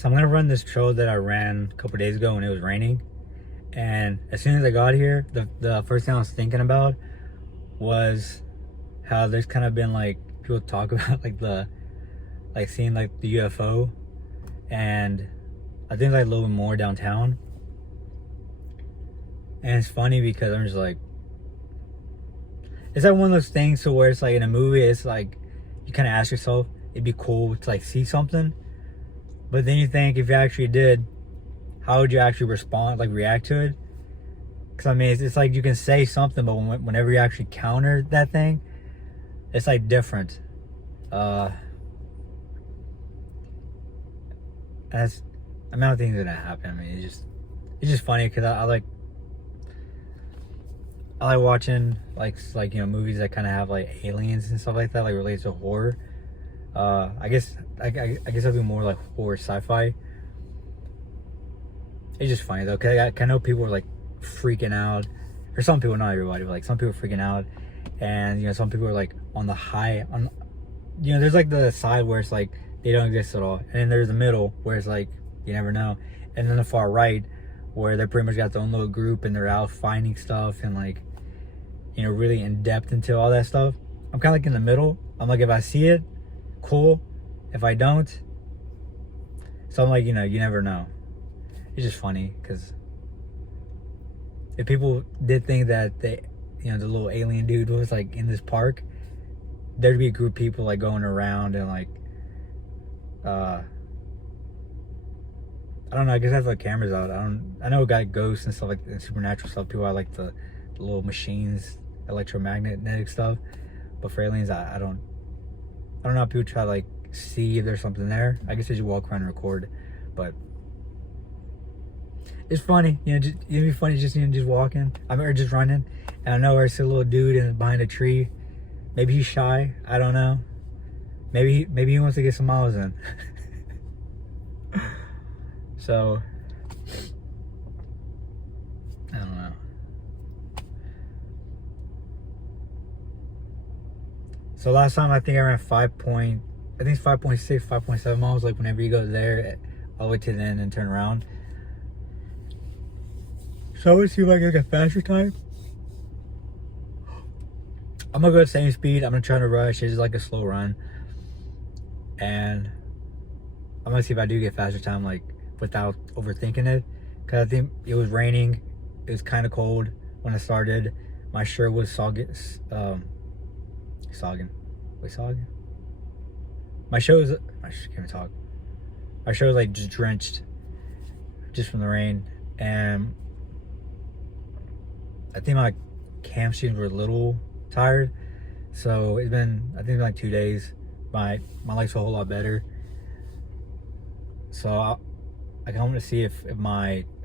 So I'm gonna run this trail that I ran a couple days ago when it was raining. And as soon as I got here, the first thing I was thinking about was how there's kind of been like people talk about like seeing like the UFO, and I think like a little bit more downtown. And it's funny because I'm just like, it's like one of those things to where it's like in a movie, it's like you kind of ask yourself, it'd be cool to like see something, but then you think if you actually did, how would you actually respond, like react to it? Because I mean, it's like you can say something, but whenever you actually counter that thing, it's like different. As I mean, I don't think it's gonna happen. I mean, it's just funny because I like watching like you know, movies that kind of have like aliens and stuff like that, like related to horror. I guess I'll do more like horror sci-fi. It's just funny though, cause I know people are like freaking out, or some people, not everybody, but like some people are freaking out, and you know, some people are like on the high on, you know, there's like the side where it's like they don't exist at all, and then there's the middle where it's like you never know, and then the far right where they pretty much got their own little group and they're out finding stuff and like, you know, really in depth into all that stuff. I'm kind of like in the middle. I'm like, if I see it, cool. If I don't, so I'm like, you know, you never know. It's just funny because if people did think that they, you know, the little alien dude was like in this park, there'd be a group of people like going around and like, I don't know. I guess I have like cameras out. I know got ghosts and stuff like and supernatural stuff. People are like the little machines, electromagnetic stuff. But for aliens, I don't know how people try to like see if there's something there. I guess they just walk around and record, but it's funny, you know. It'd be funny just, you know, just walking. Or just running, and I know I see a little dude behind a tree. Maybe he's shy. I don't know. Maybe he wants to get some miles in. So I don't know. So last time I think I ran 5.6, 5.7 miles. Like whenever you go there, all the way to the end and turn around. So I would see if I can get a faster time. I'm gonna go the same speed. I'm gonna try to rush. It's just like a slow run, and I'm gonna see if I do get faster time, like without overthinking it. Cause I think it was raining. It was kind of cold when I started. My shirt was sogging. My shirt was. I can't even talk. My shirt was like just drenched, just from the rain, and I think my hamstrings were a little tired. So it's been, I think like 2 days. My legs feel a whole lot better. So I want to see if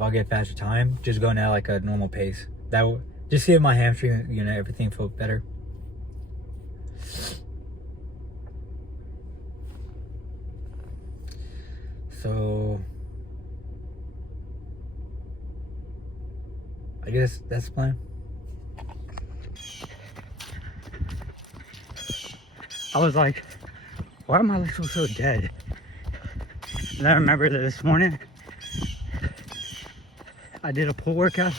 I'll get faster time, just going at like a normal pace. That will just see if my hamstring, you know, everything feel better. So I guess that's the plan. I was like, why are my legs so dead? And I remember that this morning I did a pull workout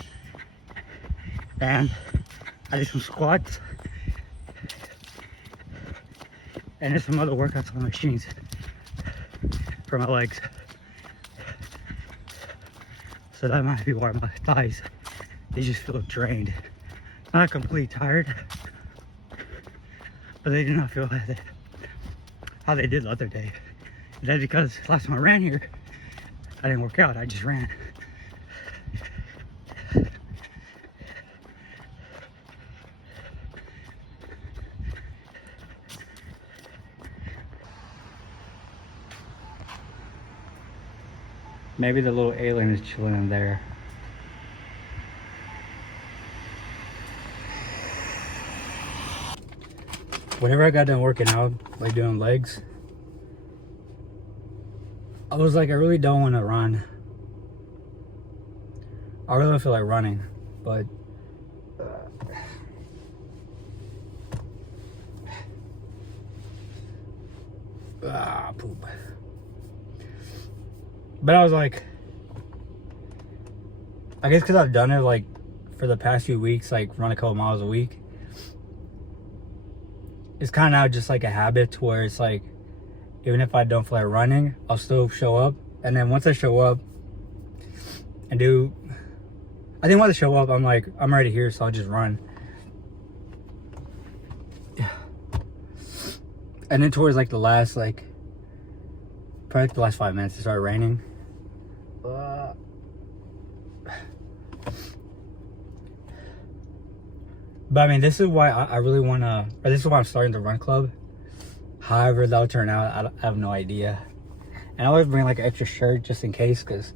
and I did some squats and there's some other workouts on the machines for my legs. So that might be why my thighs, they just feel drained. Not completely tired, but they do not feel how they did the other day. And that's because last time I ran here, I didn't work out, I just ran. Maybe the little alien is chilling in there. Whenever I got done working out, like doing legs, I was like, I really don't want to run. I really don't feel like running, but poop. But I was like, I guess because I've done it like for the past few weeks, like run a couple miles a week. It's kind of now just like a habit to where it's like, even if I don't feel like running, I'll still show up. And then once I show up and I think once I show up, I'm like, I'm already here, so I'll just run. And then towards like the last, like, probably like the last 5 minutes, it started raining. But I mean, this is why I really want to, or this is why I'm starting the run club. However that'll turn out, I have no idea. And I always bring like an extra shirt just in case, because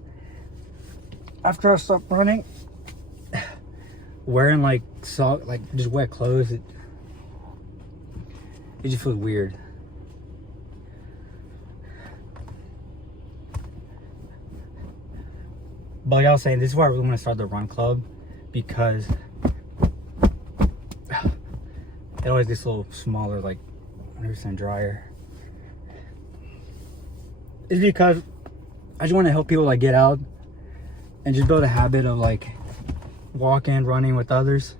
after I stop running, wearing like just wet clothes, it just feels weird. But like I was saying, this is why I really want to start the run club, because it always gets a little smaller, like 100% drier. It's because I just want to help people like get out and just build a habit of like walking, running with others.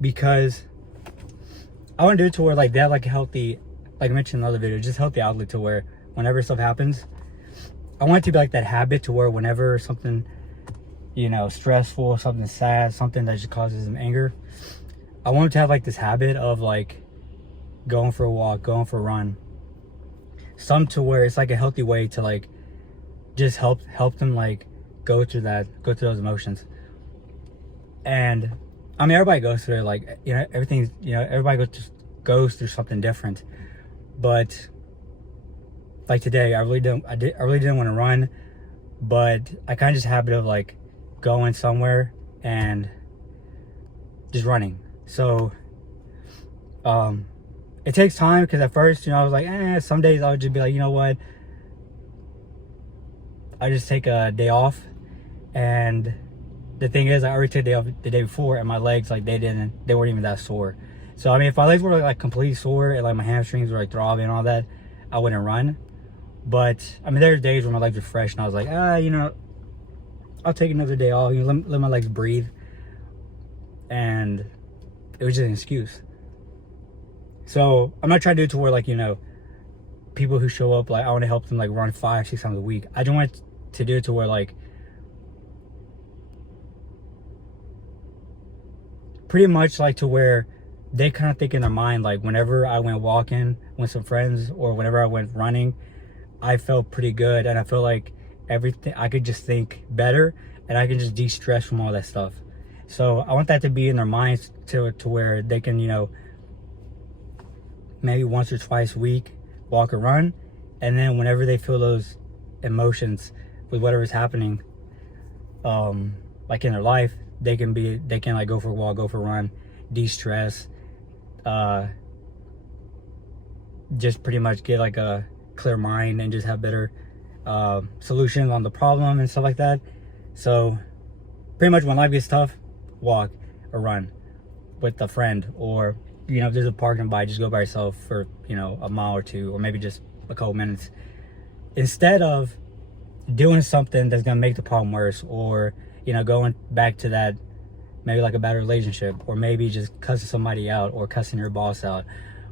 Because I want to do it to where like they have like a healthy, like I mentioned in the other video, just healthy outlet to where whenever stuff happens, I want it to be like that habit to where whenever something, you know, stressful, something sad, something that just causes them anger, I want them to have like this habit of like going for a walk, going for a run. Some to where it's like a healthy way to like just help them like go through those emotions. And I mean, everybody goes through it, like, you know, everything's, you know, everybody goes through something different. But like today, I really didn't want to run, but I kind of just habit of like going somewhere and just running. So it takes time, because at first, you know, I was like, some days I would just be like, you know what, I just take a day off. And the thing is, I already took a day off the day before, and my legs, like, they weren't even that sore. So I mean, if my legs were like completely sore and like my hamstrings were like throbbing and all that, I wouldn't run. But I mean, there are days where my legs are fresh and I was like, you know, I'll take another day off, you know, let my legs breathe. And it was just an excuse. So I'm not trying to do it to where, like, you know, people who show up, like, I want to help them like run 5-6 times a week. I just want to do it to where like pretty much like to where they kind of think in their mind, like, whenever I went walking with some friends or whenever I went running, I felt pretty good, and I feel like everything, I could just think better, and I can just de-stress from all that stuff. So I want that to be in their minds to where they can, you know, maybe once or twice a week walk or run, and then whenever they feel those emotions with whatever's happening, like in their life, they can like go for a walk, go for a run, de-stress, just pretty much get like a clear mind and just have better solutions on the problem and stuff like that. So pretty much when life gets tough, walk or run with a friend, or, you know, if there's a park nearby, just go by yourself for, you know, a mile or two, or maybe just a couple minutes, instead of doing something that's gonna make the problem worse, or, you know, going back to that, maybe like a bad relationship, or maybe just cussing somebody out, or cussing your boss out,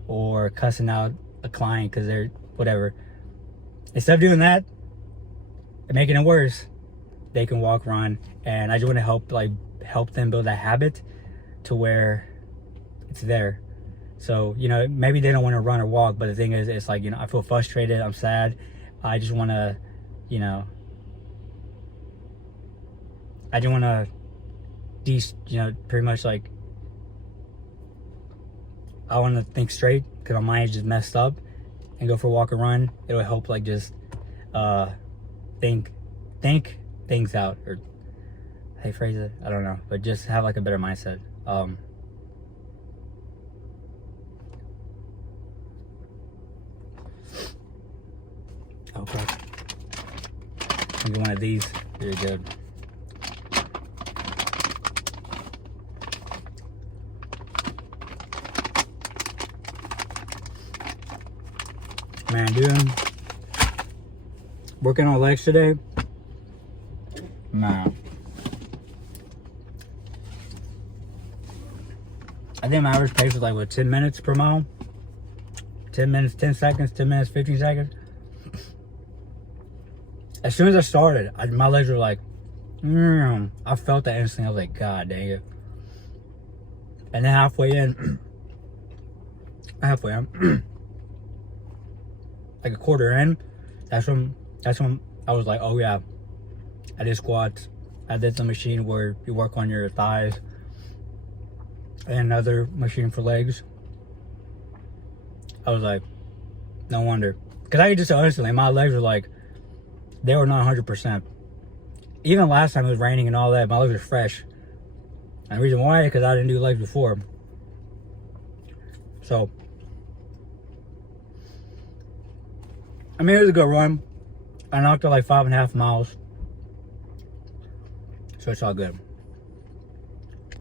or cussing out a client because they're whatever. Instead of doing that and making it worse, they can walk, run. And I just want to help them build that habit to where it's there. So, you know, maybe they don't want to run or walk, but the thing is, it's like, you know, I feel frustrated, I'm sad, I just want to, you know, you know, pretty much like, I want to think straight, because my mind is just messed up, and go for a walk or run. It'll help like just think things out, or how you phrase it, I don't know, but just have like a better mindset. Okay, I'll get one of these. Very good. Man, dude, working on legs today, man. I think my average pace was like, what, 10 minutes per mile? 10 minutes, 10 seconds, 10 minutes, 15 seconds. As soon as I started, my legs were like, I felt that instantly. I was like, God dang it. And then halfway in, like a quarter in, that's when I was like, oh yeah, I did squats. I did the machine where you work on your thighs, and another machine for legs. I was like, no wonder. Because I could just honestly, my legs were like, they were not 100%. Even last time it was raining and all that, my legs were fresh. And the reason why, because I didn't do legs before. So, I mean, it was a good run. I knocked out like 5.5 miles. So it's all good.